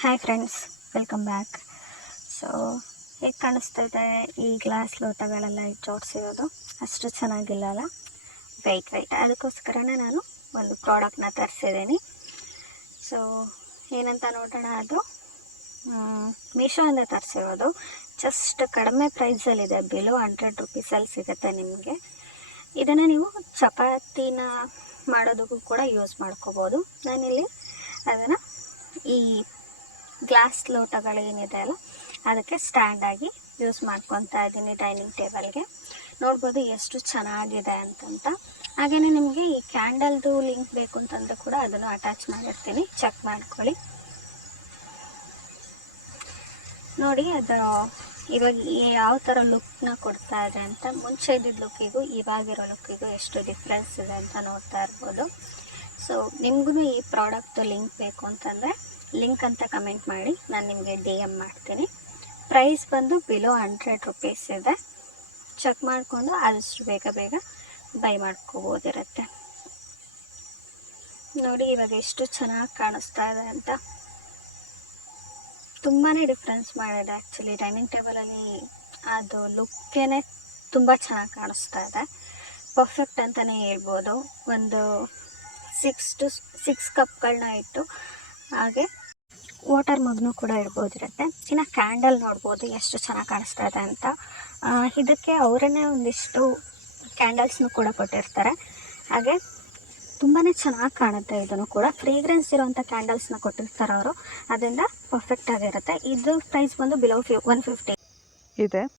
Hi friends, welcome back. So ಹೇಗೆ ಕಾಣಿಸ್ತಾ ಇದೆ ಈ ಗ್ಲಾಸ್ ಲೋಟಗಳೆಲ್ಲ ಜೋಡಿಸಿರೋದು? ಅಷ್ಟು ಚೆನ್ನಾಗಿಲ್ಲ ಅಲ್ಲ, ವೆಯ್ಟ್ ಅದಕ್ಕೋಸ್ಕರನೇ ನಾನು ಒಂದು ಪ್ರಾಡಕ್ಟ್ನ ತರಿಸಿದ್ದೀನಿ. ಸೊ ಏನಂತ ನೋಡೋಣ. ಅದು ಮೀಶೋಯಿಂದ ತರಿಸಿರೋದು. ಜಸ್ಟ್ ಕಡಿಮೆ ಪ್ರೈಸಲ್ಲಿದೆ, ಬಿಲೋ 100 ರುಪೀಸಲ್ಲಿ ಸಿಗುತ್ತೆ ನಿಮಗೆ. ಇದನ್ನು ನೀವು ಚಪಾತಿನ ಮಾಡೋದಕ್ಕೂ ಕೂಡ ಯೂಸ್ ಮಾಡ್ಕೋಬೋದು. ನಾನಿಲ್ಲಿ ಅದನ್ನು ಈ ಗ್ಲಾಸ್ ಲೋಟಗಳೇನಿದೆ ಅಲ್ಲ ಅದಕ್ಕೆ ಸ್ಟ್ಯಾಂಡಾಗಿ ಯೂಸ್ ಮಾಡ್ಕೊತಾ ಇದ್ದೀನಿ ಡೈನಿಂಗ್ ಟೇಬಲ್ಗೆ. ನೋಡ್ಬೋದು ಎಷ್ಟು ಚೆನ್ನಾಗಿದೆ ಅಂತಂತ. ಹಾಗೆಯೇ ನಿಮಗೆ ಈ ಕ್ಯಾಂಡಲ್ದು ಲಿಂಕ್ ಬೇಕು ಅಂತಂದರೆ ಕೂಡ ಅದನ್ನು ಅಟ್ಯಾಚ್ ಮಾಡಿರ್ತೀನಿ, ಚೆಕ್ ಮಾಡ್ಕೊಳ್ಳಿ. ನೋಡಿ ಅದು ಇವಾಗ ಯಾವ ಥರ ಲುಕ್ನ ಕೊಡ್ತಾ ಇದೆ ಅಂತ. ಮುಂಚೆ ಇದ್ದಿದ್ದ ಲುಕ್ಕಿಗೂ ಇವಾಗಿರೋ ಲುಕ್ಕಿಗೂ ಎಷ್ಟು ಡಿಫ್ರೆನ್ಸ್ ಇದೆ ಅಂತ ನೋಡ್ತಾ ಇರ್ಬೋದು. ಸೊ ನಿಮಗೂ ಈ ಪ್ರಾಡಕ್ಟ್ ಲಿಂಕ್ ಬೇಕು ಅಂತಂದರೆ ಲಿಂಕ್ ಅಂತ ಕಮೆಂಟ್ ಮಾಡಿ, ನಾನು ನಿಮಗೆ DM ಮಾಡ್ತೀನಿ. ಪ್ರೈಸ್ ಬಂದು ಬಿಲೋ 100 ರುಪೀಸ್ ಇದೆ. ಚೆಕ್ ಮಾಡಿಕೊಂಡು ಆದಷ್ಟು ಬೇಗ ಬೈ ಮಾಡ್ಕೋಬೋದಿರುತ್ತೆ. ನೋಡಿ ಇವಾಗ ಎಷ್ಟು ಚೆನ್ನಾಗಿ ಕಾಣಿಸ್ತಾ ಇದೆ ಅಂತ. ತುಂಬಾ ಡಿಫ್ರೆನ್ಸ್ ಮಾಡಿದೆ ಆ್ಯಕ್ಚುಲಿ. ಡೈನಿಂಗ್ ಟೇಬಲಲ್ಲಿ ಅದು ಲುಕ್ಕೇ ತುಂಬ ಚೆನ್ನಾಗಿ ಕಾಣಿಸ್ತಾ ಇದೆ. ಪರ್ಫೆಕ್ಟ್ ಅಂತಲೇ ಹೇಳ್ಬೋದು. ಒಂದು 6 ಕಪ್ಗಳನ್ನ ಇಟ್ಟು ಹಾಗೆ ವಾಟರ್ ಮಗ್ನೂ ಕೂಡ ಇಡ್ಬೋದಿರುತ್ತೆ. ಇನ್ನು ಕ್ಯಾಂಡಲ್ ನೋಡ್ಬೋದು ಎಷ್ಟು ಚೆನ್ನಾಗಿ ಕಾಣಿಸ್ತಾ ಇದೆ ಅಂತ. ಇದಕ್ಕೆ ಅವರನ್ನೇ ಒಂದಿಷ್ಟು ಕ್ಯಾಂಡಲ್ಸ್ನೂ ಕೂಡ ಕೊಟ್ಟಿರ್ತಾರೆ. ಹಾಗೆ ತುಂಬಾ ಚೆನ್ನಾಗಿ ಕಾಣುತ್ತೆ. ಇದನ್ನು ಕೂಡ ಫ್ರೇಗ್ರೆನ್ಸ್ ಇರೋವಂಥ ಕ್ಯಾಂಡಲ್ಸ್ನ ಕೊಟ್ಟಿರ್ತಾರೆ ಅವರು. ಅದರಿಂದ ಪರ್ಫೆಕ್ಟಾಗಿರುತ್ತೆ. ಇದು ಪ್ರೈಸ್ ಬಂದು ಬಿಲೋ 150 ಇದೆ.